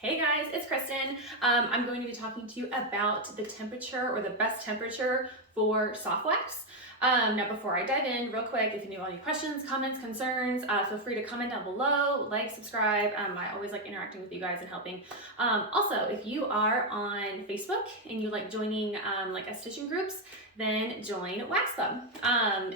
Hey guys, it's Kristen. I'm going to be talking to you about the temperature or the best temperature for soft wax. Now before I dive in, real quick, if you have any questions, comments, concerns, feel free to comment down below, like, subscribe. I always like interacting with you guys and helping. Also, if you are on Facebook and you like joining like esthetician groups, then join Wax Club.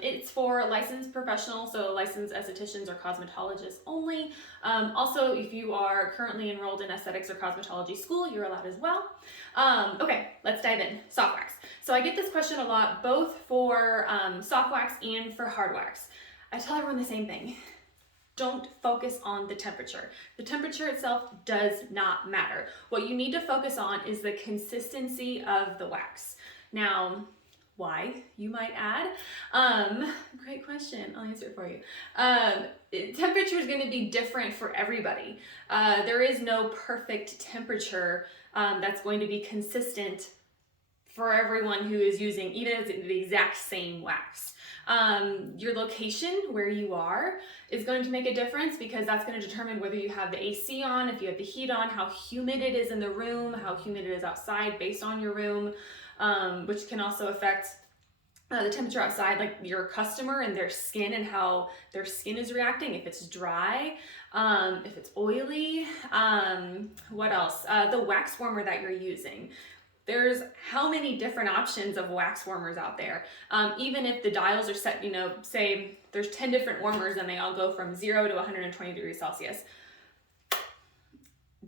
It's for licensed professionals, so licensed estheticians or cosmetologists only. Also, if you are currently enrolled in aesthetics or cosmetology school, you're allowed as well. Okay, let's dive in. Soft wax. So I get this question a lot, both for soft wax and for hard wax. I tell everyone the same thing. Don't focus on the temperature. The temperature itself does not matter. What you need to focus on is the consistency of the wax. Now, why, you might add? Great question. I'll answer it for you. Temperature is going to be different for everybody. There is no perfect temperature that's going to be consistent for everyone who is using even the exact same wax. Your location, where you are, is going to make a difference because that's going to determine whether you have the AC on, if you have the heat on, how humid it is in the room, how humid it is outside based on your room, which can also affect the temperature outside, like your customer and their skin and how their skin is reacting, if it's dry, if it's oily, what else? The wax warmer that you're using. There's how many different options of wax warmers out there. Even if the dials are set, say there's 10 different warmers and they all go from 0 to 120 degrees Celsius.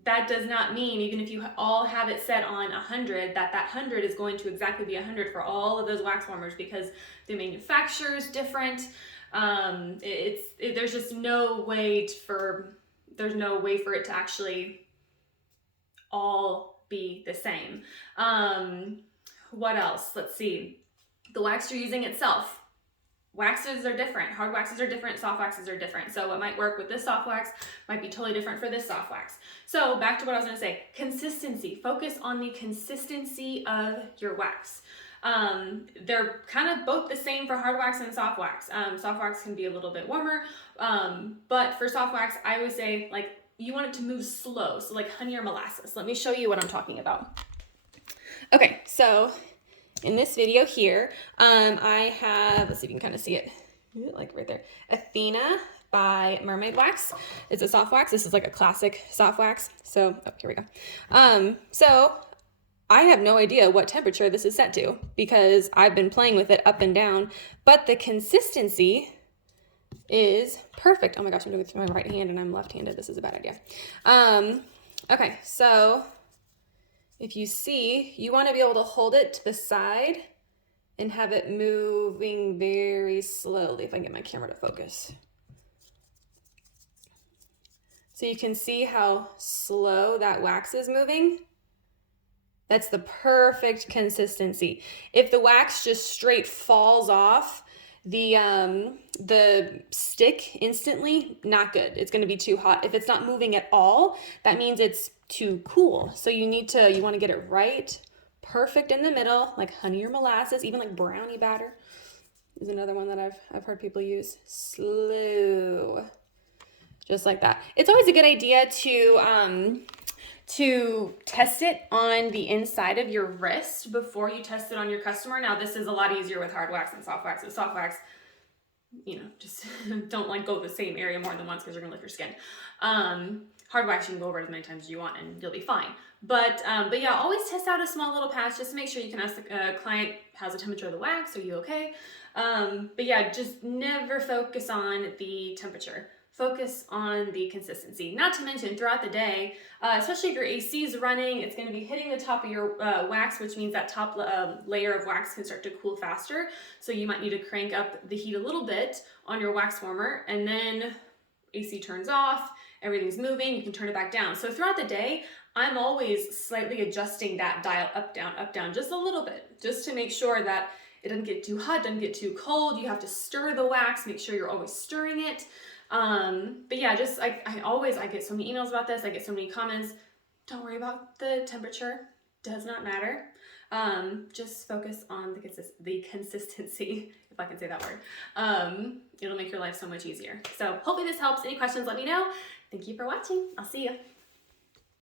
That does not mean, even if you all have it set on 100, that 100 is going to exactly be 100 for all of those wax warmers because the manufacturer is different. There's just no way for it to actually all be the same. What else? Let's see. The wax you're using itself. Waxes are different. Hard waxes are different. Soft waxes are different. So what might work with this soft wax might be totally different for this soft wax. So back to what I was going to say. Consistency. Focus on the consistency of your wax. They're kind of both the same for hard wax and soft wax. Soft wax can be a little bit warmer, but for soft wax, I always say like you want it to move slow. So like honey or molasses. Let me show you what I'm talking about. Okay, so in this video here, I have, let's see if you can kind of see it, like right there, Athena by Mermaid Wax. It's a soft wax. This is like a classic soft wax. So, oh, here we go. So I have no idea what temperature this is set to because I've been playing with it up and down, but the consistency is perfect. Oh my gosh, I'm doing it with my right hand and I'm left-handed. This is a bad idea. Okay, so if you see, you want to be able to hold it to the side and have it moving very slowly. If I can get my camera to focus. So you can see how slow that wax is moving. That's the perfect consistency. If the wax just straight falls off the stick instantly, not good. It's going to be too hot. If it's not moving at all, that means it's too cool. So you want to get it right, perfect in the middle, like honey or molasses, even like brownie batter is another one that I've heard people use. Slow, just like that. It's always a good idea to test it on the inside of your wrist before you test it on your customer. Now, this is a lot easier with hard wax than soft wax. With soft wax, just don't like go the same area more than once because you're gonna lick your skin. Hard wax, you can go over it as many times as you want and you'll be fine. But yeah, always test out a small little patch just to make sure. You can ask the client, how's the temperature of the wax? Are you okay? But yeah, just never focus on the temperature. Focus on the consistency. Not to mention throughout the day, especially if your AC is running, it's going to be hitting the top of your wax, which means that top layer of wax can start to cool faster. So you might need to crank up the heat a little bit on your wax warmer, and then AC turns off, everything's moving, you can turn it back down. So throughout the day, I'm always slightly adjusting that dial up, down, just a little bit, just to make sure that it doesn't get too hot, doesn't get too cold. You have to stir the wax, make sure you're always stirring it. But yeah, just I get so many emails about this. I get so many comments. Don't worry about the temperature. Does not matter. Just focus on the consistency, if I can say that word. It'll make your life so much easier. So hopefully this helps. Any questions, let me know. Thank you for watching. I'll see you.